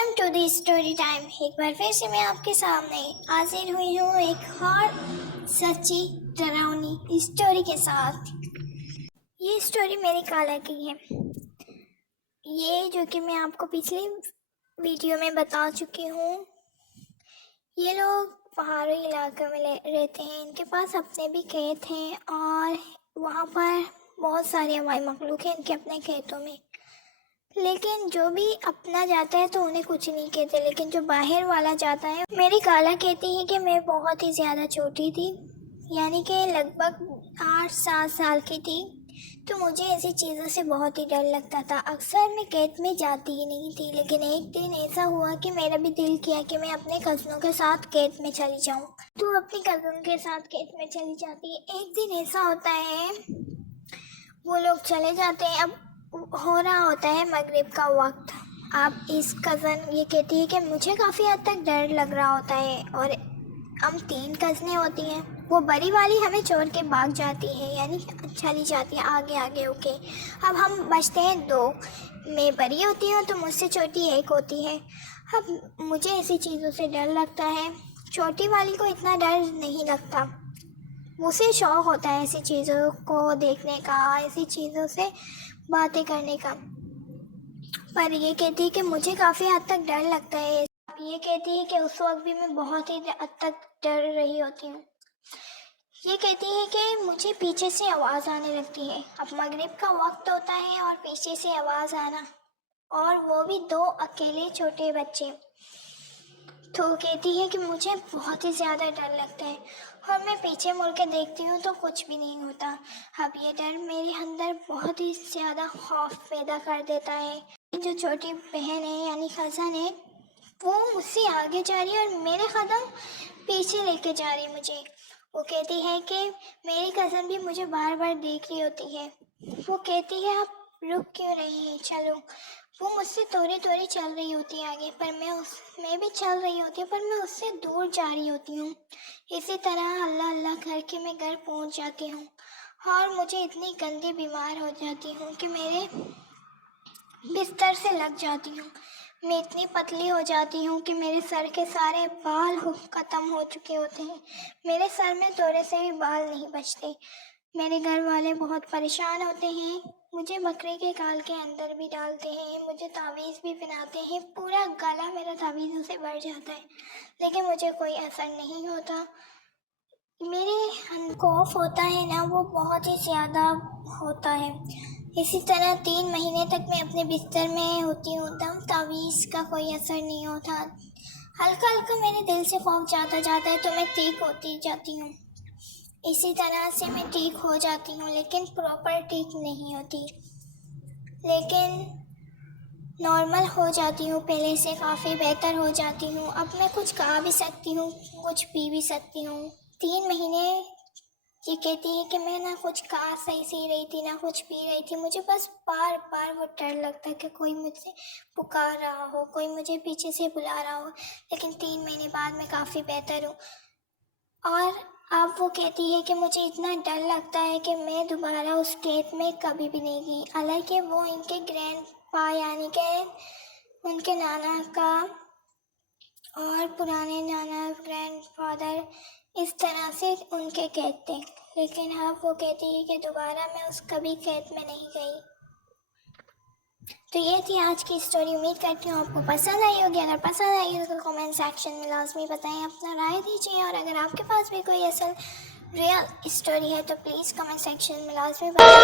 Welcome to the story time. ایک بار پھر سے میں آپ کے سامنے حاضر ہوئی ہوں ایک اور سچی ڈراؤنی اسٹوری کے ساتھ۔ یہ اسٹوری میری خالہ کی ہے، یہ جو کہ میں آپ کو پچھلی ویڈیو میں بتا چکی ہوں۔ یہ لوگ پہاڑی علاقے میں رہتے ہیں، ان کے پاس اپنے بھی کھیت ہیں اور وہاں پر بہت سارے ہوائی مخلوق ہیں ان کے اپنے کھیتوں میں، لیکن جو بھی اپنا جاتا ہے تو انہیں کچھ نہیں کہتے، لیکن جو باہر والا جاتا ہے، میری خالہ کہتی ہے کہ میں بہت ہی زیادہ چھوٹی تھی، یعنی کہ لگ بھگ 8-7 سال کی تھی، تو مجھے ایسی چیزوں سے بہت ہی ڈر لگتا تھا۔ اکثر میں کھیت میں جاتی ہی نہیں تھی، لیکن ایک دن ایسا ہوا کہ میرا بھی دل کیا کہ میں اپنے کزنوں کے ساتھ کھیت میں چلی جاؤں، تو اپنی کزن کے ساتھ کھیت میں چلی جاتی ہے۔ ایک دن ایسا ہوتا ہے، وہ لوگ چلے جاتے ہیں، اب ہو رہا ہوتا ہے مغرب کا وقت۔ اب اس کزن یہ کہتی ہے کہ مجھے کافی حد تک ڈر لگ رہا ہوتا ہے، اور ہم 3 کزنیں ہوتی ہیں، وہ بڑی والی ہمیں چھوڑ کے بھاگ جاتی ہے، یعنی چلی جاتی ہے آگے ہو کے۔ اب ہم بچتے ہیں 2، میں بڑی ہوتی ہوں تو مجھ سے چھوٹی ایک ہوتی ہے۔ اب مجھے ایسی چیزوں سے ڈر لگتا ہے، چھوٹی والی کو اتنا ڈر نہیں لگتا، اسے شوق ہوتا ہے ایسی چیزوں کو دیکھنے کا، ایسی چیزوں سے باتیں کرنے کا، پر یہ کہتی ہے کہ مجھے کافی حد تک ڈر لگتا ہے۔ یہ کہتی ہے کہ اس وقت بھی میں بہت ہی حد تک ڈر رہی ہوتی ہوں۔ یہ کہتی ہے کہ مجھے پیچھے سے آواز آنے لگتی ہے، اب مغرب کا وقت ہوتا ہے اور پیچھے سے آواز آنا، اور وہ بھی 2 اکیلے چھوٹے بچے۔ تو کہتی ہے کہ مجھے بہت ہی زیادہ ڈر لگتا ہے، اور میں پیچھے مڑ کے دیکھتی ہوں تو کچھ بھی نہیں ہوتا۔ اب یہ ڈر میرے اندر بہت ہی زیادہ خوف پیدا کر دیتا ہے۔ جو چھوٹی بہن ہے یعنی کزن ہے، وہ مجھ سے آگے جا رہی ہے اور میرے قدم پیچھے لے کے جا رہی ہے مجھے۔ وہ کہتی ہے کہ میری کزن بھی مجھے بار بار دیکھ رہی ہوتی ہے، وہ کہتی ہے آپ رک کیوں رہی ہیں، چلو۔ وہ مجھ سے تھوڑی چل رہی ہوتی ہے آگے، پر میں بھی چل رہی ہوتی ہوں، پر میں اس سے دور جا رہی ہوتی ہوں۔ اسی طرح اللہ اللہ کر کے میں گھر پہنچ جاتی ہوں، اور مجھے اتنی گندی بیمار ہو جاتی ہوں کہ میرے بستر سے لگ جاتی ہوں۔ میں اتنی پتلی ہو جاتی ہوں کہ میرے سر کے سارے بال ختم ہو چکے ہوتے ہیں، میرے سر میں تھوڑے سے بھی بال نہیں بچتے۔ میرے گھر والے بہت پریشان ہوتے ہیں، مجھے بکرے کے کال کے اندر بھی ڈالتے ہیں، مجھے تعویذ بھی پہناتے ہیں، پورا گلا میرا تعویذوں سے بھر جاتا ہے، لیکن مجھے کوئی اثر نہیں ہوتا۔ میرے خوف ہوتا ہے نا، وہ بہت ہی زیادہ ہوتا ہے۔ اسی طرح 3 مہینے تک میں اپنے بستر میں ہوتی ہوں، تعویذ کا کوئی اثر نہیں ہوتا۔ ہلکا میرے دل سے خوف جاتا ہے تو میں ٹھیک ہوتی جاتی ہوں، اسی طرح سے میں ٹھیک ہو جاتی ہوں، لیکن پراپر ٹھیک نہیں ہوتی، لیکن نارمل ہو جاتی ہوں، پہلے سے کافی بہتر ہو جاتی ہوں۔ اب میں کچھ کھا بھی سکتی ہوں، کچھ پی بھی سکتی ہوں۔ 3 مہینے یہ کہتی ہے کہ میں نہ کچھ کھا صحیح سے رہی تھی، نہ کچھ پی رہی تھی، مجھے بس بار وہ ڈر لگتا ہے کہ کوئی مجھ سے پکار رہا ہو، کوئی مجھے پیچھے سے بلا رہا ہو، لیکن 3 مہینے بعد میں کافی بہتر ہوں۔ اور اب وہ کہتی ہے کہ مجھے اتنا ڈر لگتا ہے کہ میں دوبارہ اس کھیت میں کبھی بھی نہیں گئی، حالانکہ وہ ان کے گرینڈ پا یعنی کہ ان کے نانا کا اور پرانے نانا گرینڈ فادر اس طرح سے ان کے کھیت تھے، لیکن اب وہ کہتی ہے کہ دوبارہ میں اس کبھی کھیت میں نہیں گئی۔ تو یہ تھی آج کی اسٹوری، امید کرتی ہوں آپ کو پسند آئی ہوگی۔ اگر پسند آئی ہو تو کمنٹ سیکشن میں لازمی بتائیں، اپنا رائے دیجیے، اور اگر آپ کے پاس بھی کوئی اصل ریئل اسٹوری ہے تو پلیز کمنٹ سیکشن میں لازمی بتائیں۔